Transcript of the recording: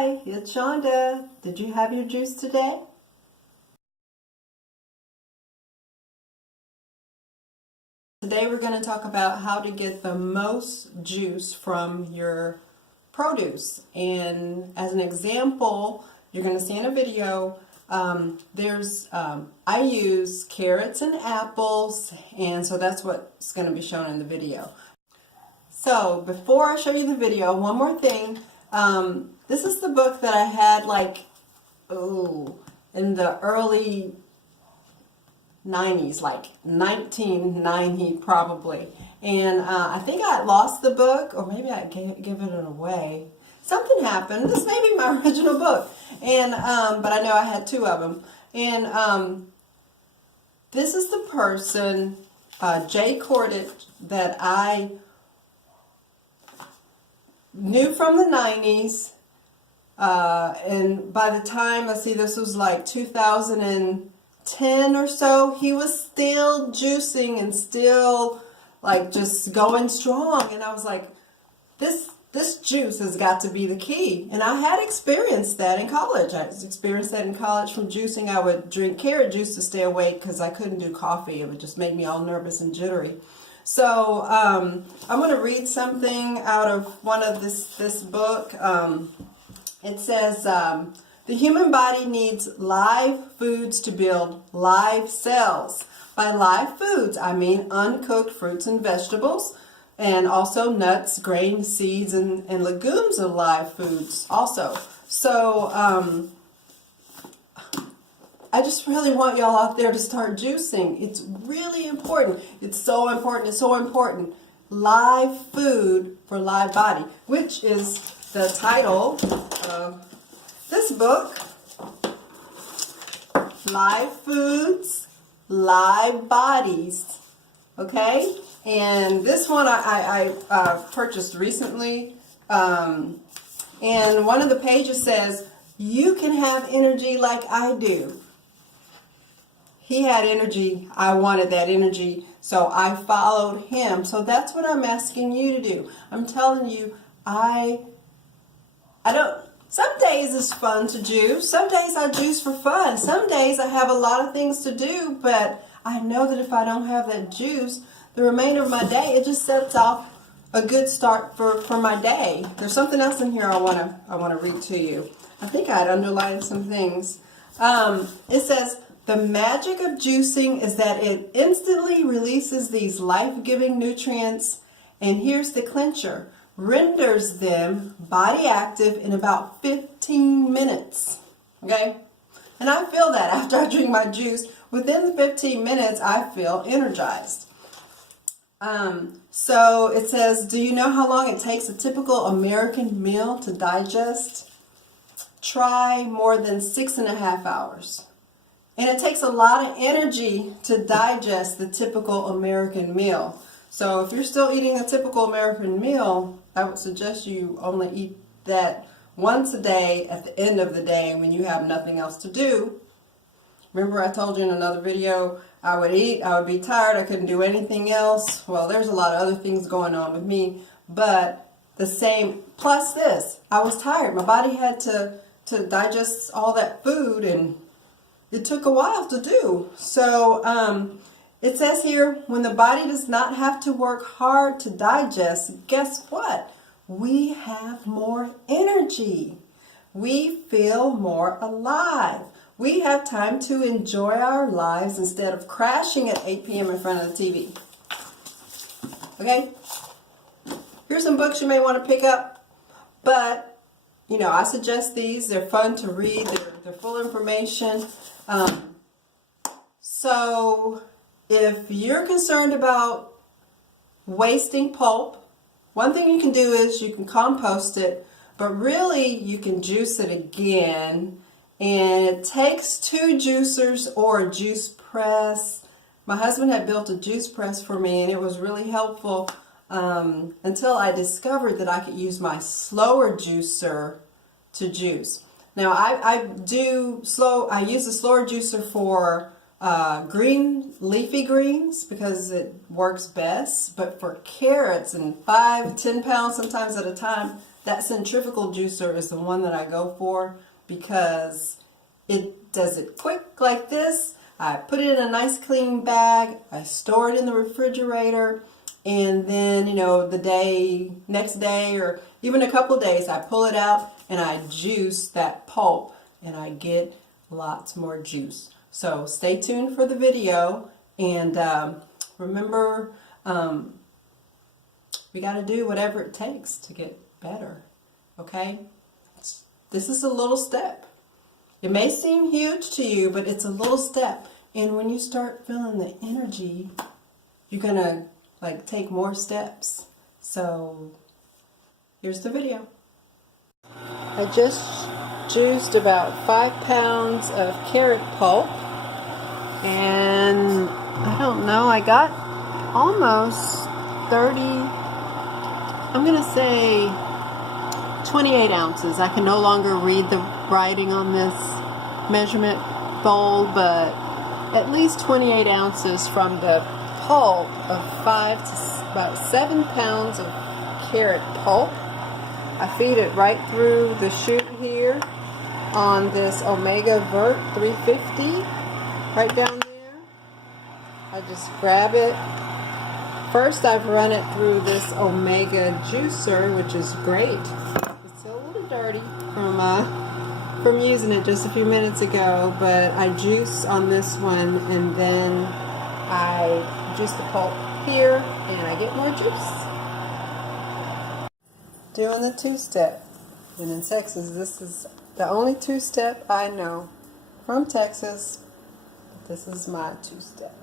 Hi, it's Shonda. Did you have your juice today? Today we're going to talk about how to get the most juice from your produce. And as an example, you're going to see in a video, I use carrots and apples, and so that's what's going to be shown in the video. So before I show you the video, one more thing. This is the book that I had in the early 90s, like 1990 probably. And I think I lost the book, or maybe I gave it away. Something happened. This may be my original book. And but I know I had two of them. And this is the person, Jay Cordage, that I knew from the 90s. And by the time, let's see, this was like 2010 or so, he was still juicing and still like just going strong. And I was like, this juice has got to be the key. And I had experienced that in college. I experienced that in college from juicing. I would drink carrot juice to stay awake because I couldn't do coffee. It would just make me all nervous and jittery. So I'm going to read something out of one of this book. It says, the human body needs live foods to build live cells. By live foods, I mean uncooked fruits and vegetables, and also nuts, grains, seeds, and legumes are live foods also. So I just really want y'all out there to start juicing. It's really important. It's so important. It's so important. Live food for live body, which is the title of this book. Live Foods, Live Bodies. Okay? And this one I purchased recently. And one of the pages says, you can have energy like I do. He had energy. I wanted that energy. So I followed him. So that's what I'm asking you to do. I'm telling you, some days it's fun to juice. Some days I juice for fun. Some days I have a lot of things to do, but I know that if I don't have that juice, the remainder of my day, it just sets off a good start for my day. There's something else in here I want to read to you. I think I had underlined some things. It says, the magic of juicing is that it instantly releases these life-giving nutrients, and here's the clincher, renders them body active in about 15 minutes. Okay? And I feel that after I drink my juice, within the 15 minutes, I feel energized. So it says, do you know how long it takes a typical American meal to digest? Try more than 6.5 hours. And it takes a lot of energy to digest the typical American meal. So if you're still eating a typical American meal, I would suggest you only eat that once a day at the end of the day when you have nothing else to do. Remember I told you in another video, I would eat, I would be tired, I couldn't do anything else. Well, there's a lot of other things going on with me, but the same, plus this, I was tired. My body had to digest all that food, and it took a while to do. So it says here, when the body does not have to work hard to digest, guess what? We have more energy. We feel more alive. We have time to enjoy our lives instead of crashing at 8 p.m. in front of the TV. Okay? Here's some books you may want to pick up. But, you know, I suggest these. They're fun to read. They're full information. So if you're concerned about wasting pulp, one thing you can do is you can compost it, but really you can juice it again. And it takes 2 juicers or a juice press. My husband had built a juice press for me, and it was really helpful until I discovered that I could use my slower juicer to juice. Now I use the slower juicer for leafy greens because it works best, but for carrots and 5-10 pounds sometimes at a time, that centrifugal juicer is the one that I go for because it does it quick like this. I put it in a nice clean bag, I store it in the refrigerator, and then, you know, the next day or even a couple days, I pull it out and I juice that pulp and I get lots more juice. So stay tuned for the video, and remember, we got to do whatever it takes to get better, okay? This is a little step. It may seem huge to you, but it's a little step. And when you start feeling the energy, you're going to like take more steps. So here's the video. I just juiced about 5 pounds of carrot pulp. And I don't know, I got almost 30, I'm going to say 28 ounces. I can no longer read the writing on this measurement bowl, but at least 28 ounces from the pulp of 5 to about 7 pounds of carrot pulp. I feed it right through the chute here on this Omega Vert 350, right down there. I just grab it. First I've run it through this Omega Juicer, which is great. It's a little dirty from using it just a few minutes ago, but I juice on this one and then I juice the pulp here and I get more juice. Doing the two-step. And in Texas, this is the only two-step I know. From Texas, this is my two-step.